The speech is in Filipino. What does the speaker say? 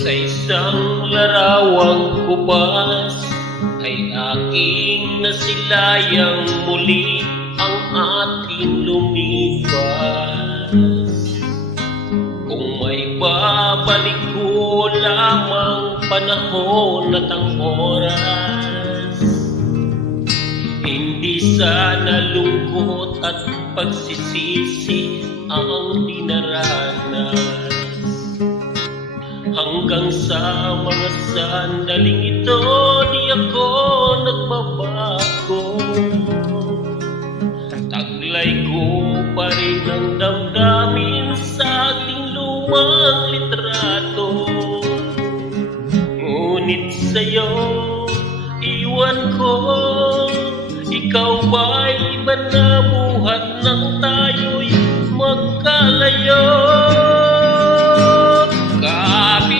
Sa isang larawang kubas ay aking nasilayang muli ang ating lumipas. Kung may babalik ko lamang panahon at ang oras, hindi sana lungkot at pagsisisi ang dinaranas. Hanggang sa mga sandaling ito, di ako nagbabago. Taglay ko pa rin ang damdamin sa ating lumang litrato. Ngunit sa'yo, iwan ko, ikaw ba'y iba na buhat nang tayo'y magkalayo?